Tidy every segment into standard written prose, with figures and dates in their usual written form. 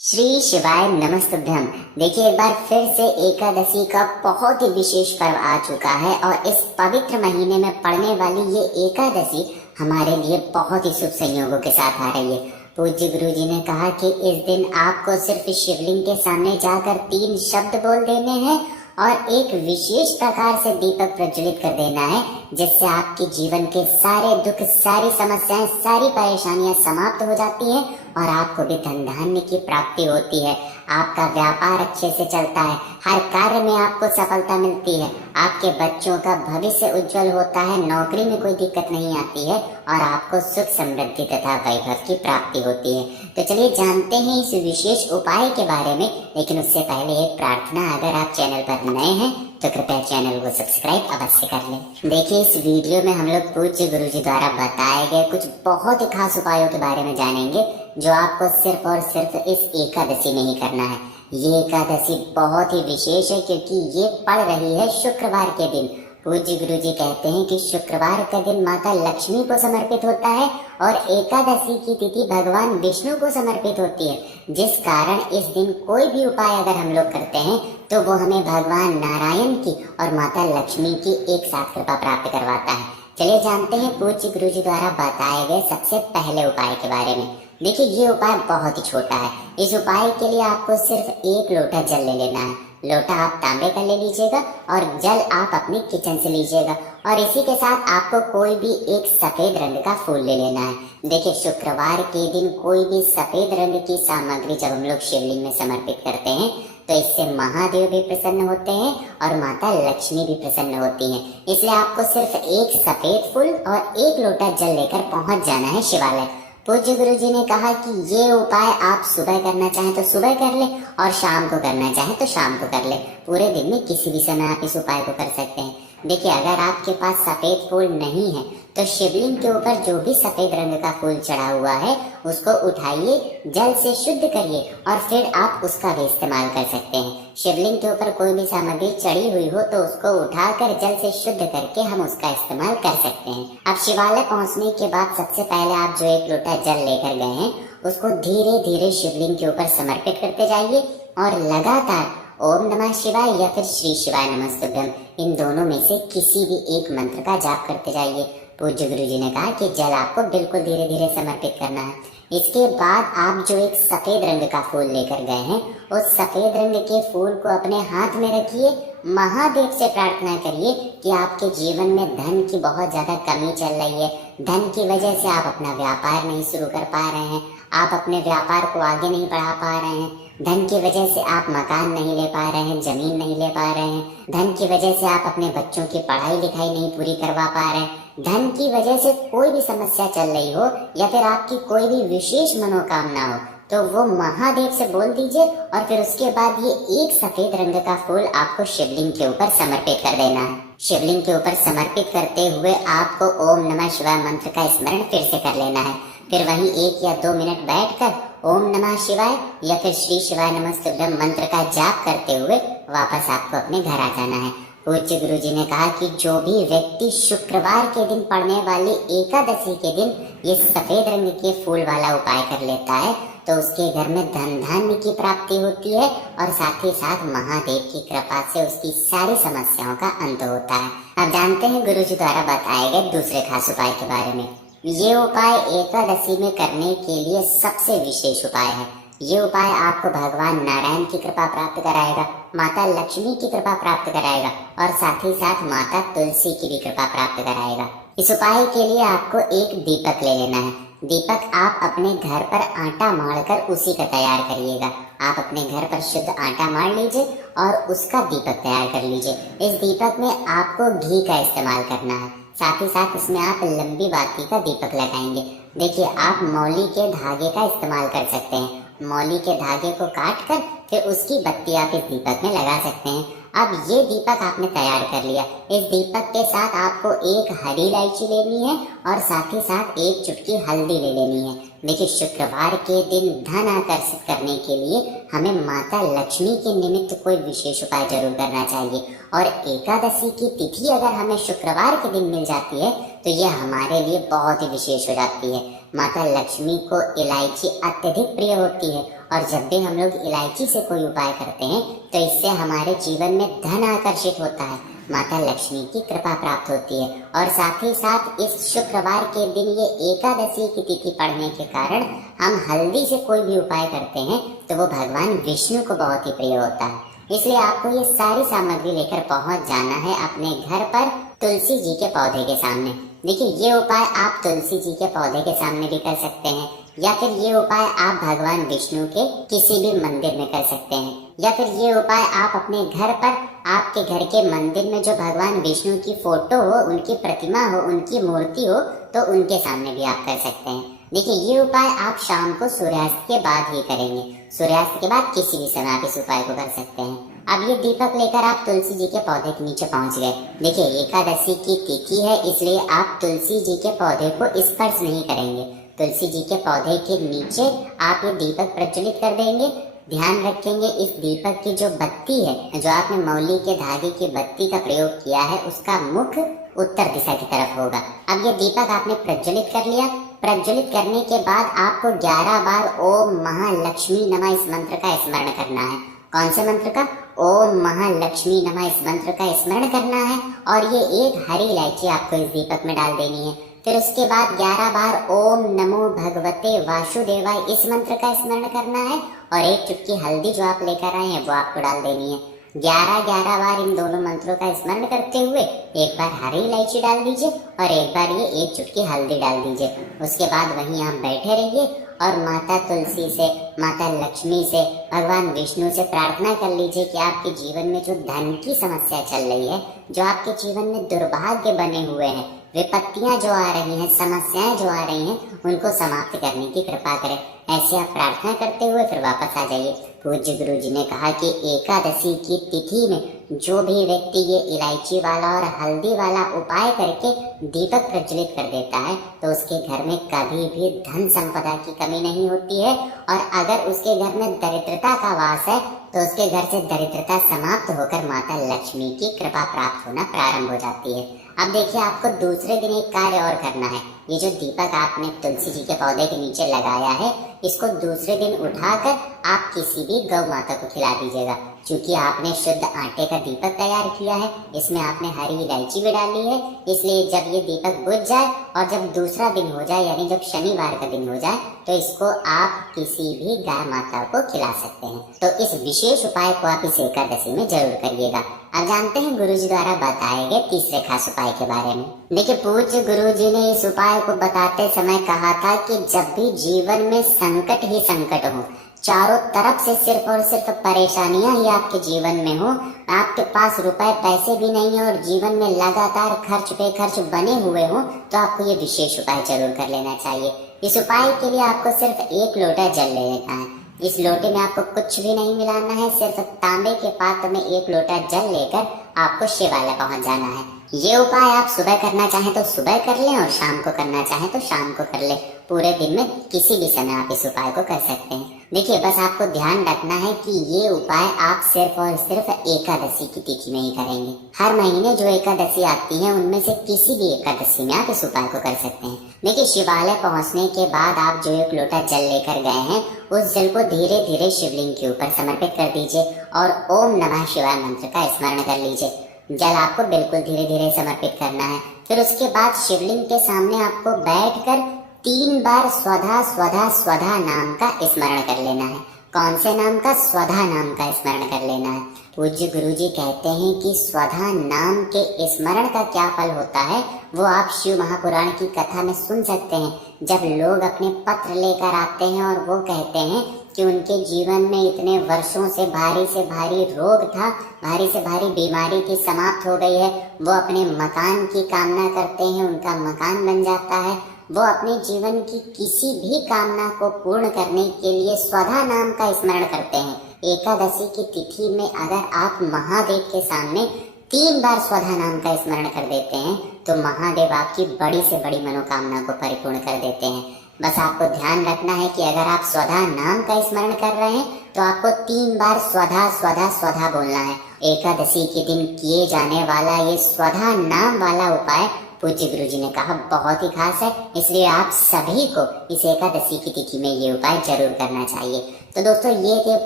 श्री शिवाय नमस्तुभ्यम। देखिए, एक बार फिर से एकादशी का बहुत ही विशेष पर्व आ चुका है और इस पवित्र महीने में पड़ने वाली ये एकादशी हमारे लिए बहुत ही शुभ संयोगों के साथ आ रही है। पूज्य गुरु जी ने कहा कि इस दिन आपको सिर्फ शिवलिंग के सामने जाकर 3 शब्द बोल देने हैं और एक विशेष प्रकार से दीपक प्रज्वलित कर देना है, जिससे आपके जीवन के सारे दुख, सारी समस्याएं, सारी परेशानियां समाप्त हो जाती हैं और आपको भी धन धान्य की प्राप्ति होती है। आपका व्यापार अच्छे से चलता है, हर कार्य में आपको सफलता मिलती है, आपके बच्चों का भविष्य उज्जवल होता है, नौकरी में कोई दिक्कत नहीं आती है और आपको सुख समृद्धि तथा वैभव की प्राप्ति होती है। तो चलिए जानते हैं इस विशेष उपाय के बारे में, लेकिन उससे पहले एक प्रार्थना, अगर आप चैनल पर नए हैं तो कृपया चैनल को सब्सक्राइब अवश्य कर लें। देखिए, इस वीडियो में हम लोग पूज्य गुरु जी द्वारा बताए गए कुछ बहुत ही खास उपायों के बारे में जानेंगे, जो आपको सिर्फ और सिर्फ इस एकादशी में ही करना है। ये एकादशी बहुत ही विशेष है क्योंकि ये पड़ रही है शुक्रवार के दिन। पूज्य गुरु जी कहते हैं कि शुक्रवार का दिन माता लक्ष्मी को समर्पित होता है और एकादशी की तिथि भगवान विष्णु को समर्पित होती है, जिस कारण इस दिन कोई भी उपाय अगर हम लोग करते हैं तो वो हमें भगवान नारायण की और माता लक्ष्मी की एक साथ कृपा प्राप्त करवाता है। चलिए जानते हैं पूज्य गुरु जी द्वारा बताए गए सबसे पहले उपाय के बारे में। देखिए, ये उपाय बहुत ही छोटा है। इस उपाय के लिए आपको सिर्फ 1 लोटा जल ले लेना है। लोटा आप तांबे का ले लीजिएगा और जल आप अपने किचन से लीजिएगा और इसी के साथ आपको कोई भी एक सफेद रंग का फूल ले लेना है। देखिए, शुक्रवार के दिन कोई भी सफेद रंग की सामग्री जब हम लोग शिवलिंग में समर्पित करते हैं तो इससे महादेव भी प्रसन्न होते हैं और माता लक्ष्मी भी प्रसन्न होती हैं। इसलिए आपको सिर्फ एक सफेद फूल और 1 लोटा जल लेकर पहुंच जाना है शिवालय। पूज्य गुरु जी ने कहा कि ये उपाय आप सुबह करना चाहें तो सुबह कर ले और शाम को करना चाहें तो शाम को कर ले। पूरे दिन में किसी भी समय आप इस उपाय को कर सकते हैं। देखिए, अगर आपके पास सफेद फूल नहीं है तो शिवलिंग के ऊपर जो भी सफेद रंग का फूल चढ़ा हुआ है उसको उठाइए, जल से शुद्ध करिए और फिर आप उसका भी इस्तेमाल कर सकते हैं। शिवलिंग के ऊपर कोई भी सामग्री चढ़ी हुई हो तो उसको उठाकर जल से शुद्ध करके हम उसका इस्तेमाल कर सकते हैं। अब शिवालय पहुंचने के बाद सबसे पहले आप जो 1 लोटा जल लेकर गए हैं उसको धीरे धीरे शिवलिंग के ऊपर समर्पित करते जाइए और लगातार ओम नमः शिवाय या फिर श्री शिवाय नमस्तुभ्यम, इन दोनों में से किसी भी एक मंत्र का जाप करते जाइए। पूज्य गुरु जी ने कहा कि जल आपको बिल्कुल धीरे धीरे समर्पित करना है। इसके बाद आप जो एक सफेद रंग का फूल लेकर गए हैं उस सफेद रंग के फूल को अपने हाथ में रखिए। महादेव से प्रार्थना करिए कि आपके जीवन में धन की बहुत ज्यादा कमी चल रही है, धन की वजह से आप अपना व्यापार नहीं शुरू कर पा रहे हैं, आप अपने व्यापार को आगे नहीं बढ़ा पा रहे हैं, धन की वजह से आप मकान नहीं ले पा रहे हैं, जमीन नहीं ले पा रहे हैं, धन की वजह से आप अपने बच्चों की पढ़ाई लिखाई नहीं पूरी करवा पा रहे हैं, धन की वजह से कोई भी समस्या चल रही हो या फिर आपकी कोई भी विशेष मनोकामना हो तो वो महादेव से बोल दीजिए और फिर उसके बाद ये एक सफेद रंग का फूल आपको शिवलिंग के ऊपर समर्पित कर देना है। शिवलिंग के ऊपर समर्पित करते हुए आपको ओम नमः शिवाय मंत्र का स्मरण फिर से कर लेना है। फिर वहीं 1 या 2 मिनट बैठकर ओम नमः शिवाय या फिर श्री शिवाय नमस्तुभ्यम मंत्र का जाप करते हुए वापस आपको अपने घर आ जाना है। पूज्य गुरु जी ने कहा कि जो भी व्यक्ति शुक्रवार के दिन पड़ने वाली एकादशी के दिन ये सफेद रंग के फूल वाला उपाय कर लेता है तो उसके घर में धन धान्य की प्राप्ति होती है और साथ ही साथ महादेव की कृपा से उसकी सारी समस्याओं का अंत होता है। अब जानते हैं गुरु जी द्वारा बताए गए दूसरे खास उपाय के बारे में। ये उपाय एकादशी में करने के लिए सबसे विशेष उपाय है। ये उपाय आपको भगवान नारायण की कृपा प्राप्त कराएगा, माता लक्ष्मी की कृपा प्राप्त कराएगा और साथ ही साथ माता तुलसी की भी कृपा प्राप्त कराएगा। इस उपाय के लिए आपको एक दीपक ले लेना है। दीपक आप अपने घर पर आटा मारकर उसी का तैयार करिएगा। आप अपने घर पर शुद्ध आटा मार लीजिए और उसका दीपक तैयार कर लीजिए। इस दीपक में आपको घी का इस्तेमाल करना है, साथ ही साथ इसमें आप लंबी बाती का दीपक लगाएंगे। देखिए, आप मौली के धागे का इस्तेमाल कर सकते हैं। मौली के धागे को काट कर फिर उसकी बत्ती आप इस दीपक में लगा सकते हैं। अब ये दीपक आपने तैयार कर लिया। इस दीपक के साथ आपको एक हरी इलायची लेनी है और साथ ही साथ एक चुटकी हल्दी ले लेनी है। देखिए, शुक्रवार के दिन धन आकर्षित करने के लिए हमें माता लक्ष्मी के निमित्त कोई विशेष उपाय जरूर करना चाहिए और एकादशी की तिथि अगर हमें शुक्रवार के दिन मिल जाती है तो ये हमारे लिए बहुत ही विशेष हो जाती है। माता लक्ष्मी को इलायची अत्यधिक प्रिय होती है और जब भी हम लोग इलायची से कोई उपाय करते हैं तो इससे हमारे जीवन में धन आकर्षित होता है, माता लक्ष्मी की कृपा प्राप्त होती है। और साथ ही साथ इस शुक्रवार के दिन ये एकादशी की तिथि पड़ने के कारण हम हल्दी से कोई भी उपाय करते हैं तो वो भगवान विष्णु को बहुत ही प्रिय होता है। इसलिए आपको ये सारी सामग्री लेकर पहुंच जाना है अपने घर पर तुलसी जी के पौधे के सामने। देखिए, ये उपाय आप तुलसी जी के पौधे के सामने भी कर सकते हैं, या फिर ये उपाय आप भगवान विष्णु के किसी भी मंदिर में कर सकते हैं, या फिर ये उपाय आप अपने घर पर आपके घर के मंदिर में जो भगवान विष्णु की फोटो हो, उनकी प्रतिमा हो, उनकी मूर्ति हो, तो उनके सामने भी आप कर सकते हैं। देखिए, ये उपाय आप शाम को सूर्यास्त के बाद ही करेंगे। सूर्यास्त के बाद किसी भी समय आप इस उपाय को कर सकते हैं। अब ये दीपक लेकर आप तुलसी जी के पौधे के नीचे पहुंच गए। देखिए, एकादशी की तिथि है, इसलिए आप तुलसी जी के पौधे को स्पर्श नहीं करेंगे। तुलसी जी के पौधे के नीचे आप ये दीपक प्रज्वलित कर देंगे। ध्यान रखेंगे, इस दीपक की जो बत्ती है, जो आपने मौली के धागे की बत्ती का प्रयोग किया है, उसका मुख उत्तर दिशा की तरफ होगा। अब ये दीपक आपने प्रज्वलित कर लिया। प्रज्वलित करने के बाद आपको 11 बार ओम महालक्ष्मी नमः इस मंत्र का स्मरण करना है। कौन से मंत्र का? ओम महालक्ष्मी नमः इस मंत्र का स्मरण करना है। और ये एक हरी इलायची आपको इस दीपक में डाल देनी है। फिर उसके बाद 11 बार ओम नमो भगवते वासुदेवाय इस मंत्र का स्मरण करना है। और एक चुटकी हल्दी जो आप लेकर आए हैं वो आपको डाल देनी है। 11 बार इन दोनों मंत्रों का स्मरण करते हुए एक बार हरी इलायची डाल दीजिए और एक बार ये एक चुटकी हल्दी डाल दीजिए। उसके बाद वहीं आप बैठे रहिए और माता तुलसी से, माता लक्ष्मी से, भगवान विष्णु से प्रार्थना कर लीजिए कि आपके जीवन में जो धन की समस्या चल रही है, जो आपके जीवन में दुर्भाग्य बने हुए हैं, विपत्तियां जो आ रही हैं, समस्याएं जो आ रही हैं, उनको समाप्त करने की कृपा करें। ऐसे आप प्रार्थना करते हुए फिर वापस आ जाइए। पूज्य गुरु जी ने कहा कि एकादशी की तिथि में जो भी व्यक्ति ये इलायची वाला और हल्दी वाला उपाय करके दीपक प्रज्वलित कर देता है तो उसके घर में कभी भी धन संपदा की कमी नहीं होती है। और अगर उसके घर में दरिद्रता का वास है तो उसके घर से दरिद्रता समाप्त होकर माता लक्ष्मी की कृपा प्राप्त होना प्रारंभ हो जाती है। अब देखिए, आपको दूसरे दिन एक कार्य और करना है। ये जो दीपक आपने तुलसी जी के पौधे के नीचे लगाया है, इसको दूसरे दिन उठाकर आप किसी भी गौ माता को खिला दीजिएगा। क्योंकि आपने शुद्ध आटे का दीपक तैयार किया है, इसमें आपने हरी इलायची भी डाली है, इसलिए जब ये दीपक बुझ जाए और जब दूसरा दिन हो जाए, यानी जब शनिवार का दिन हो जाए, तो इसको आप किसी भी गाय माता को खिला सकते हैं। तो इस विशेष उपाय को आप इस एकादशी में जरूर करिएगा। अब जानते हैं गुरु जी द्वारा बताए गए तीसरे खास उपाय के बारे में। देखिए, पूज्य गुरु जी ने इस उपाय को बताते समय कहा था कि जब भी जीवन में संकट ही संकट हो, चारों तरफ से सिर्फ और सिर्फ परेशानियां ही आपके जीवन में हो, आपके पास रुपए पैसे भी नहीं है और जीवन में लगातार खर्च पे खर्च बने हुए हो, तो आपको ये विशेष उपाय जरूर कर लेना चाहिए। इस उपाय के लिए आपको सिर्फ 1 लोटा जल ले लेना है। इस लोटे में आपको कुछ भी नहीं मिलाना है, सिर्फ तांबे के पात्र में 1 लोटा जल लेकर आपको शिवालय पहुंच जाना है। ये उपाय आप सुबह करना चाहें तो सुबह कर लें और शाम को करना चाहें तो शाम को कर लें। पूरे दिन में किसी भी समय आप इस उपाय को कर सकते हैं। देखिए, बस आपको ध्यान रखना है कि ये उपाय आप सिर्फ और सिर्फ एकादशी की तिथि में ही करेंगे। हर महीने जो एकादशी आती है उनमें से किसी भी एकादशी में आप इस उपाय को कर सकते हैं। देखिए, शिवालय पहुंचने के बाद आप जो 1 लोटा जल लेकर गए हैं, उस जल को धीरे धीरे शिवलिंग के ऊपर समर्पित कर दीजिए और ओम नमः शिवाय मंत्र का स्मरण कर लीजिए। जल आपको बिल्कुल धीरे धीरे समर्पित करना है। फिर उसके बाद शिवलिंग के सामने आपको बैठकर 3 बार स्वधा स्वधा स्वधा नाम का स्मरण कर लेना है। कौन से नाम का? स्वधा नाम का स्मरण कर लेना है। पूज्य गुरु जी कहते हैं कि स्वधा नाम के स्मरण का क्या फल होता है वो आप शिव महापुराण की कथा में सुन सकते हैं। जब लोग अपने पत्र लेकर आते हैं और वो कहते हैं कि उनके जीवन में इतने वर्षों से भारी रोग था, भारी से भारी बीमारी थी, समाप्त हो गई है, वो अपने मकान की कामना करते हैं, उनका मकान बन जाता है। वो अपने जीवन की किसी भी कामना को पूर्ण करने के लिए स्वधा नाम का स्मरण करते हैं। एकादशी की तिथि में अगर आप महादेव के सामने 3 बार स्वधा नाम का स्मरण कर देते हैं तो महादेव आपकी बड़ी से बड़ी मनोकामना को परिपूर्ण कर देते हैं। बस आपको ध्यान रखना है कि अगर आप स्वधा नाम का स्मरण कर रहे हैं तो आपको 3 बार स्वधा स्वधा स्वधा बोलना है। एकादशी के दिन किए जाने वाला ये स्वधा नाम वाला उपाय पूज्य गुरु जी ने कहा बहुत ही खास है, इसलिए आप सभी को इस एकादशी की तिथि में ये उपाय जरूर करना चाहिए। तो दोस्तों ये थे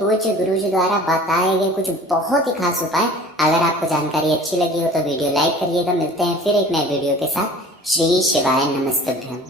पूज्य गुरु जी द्वारा बताए गए कुछ बहुत ही खास उपाय। अगर आपको जानकारी अच्छी लगी हो तो वीडियो लाइक करिएगा। मिलते हैं फिर एक नए वीडियो के साथ। श्री शिवाय नमस्तुभ्यम।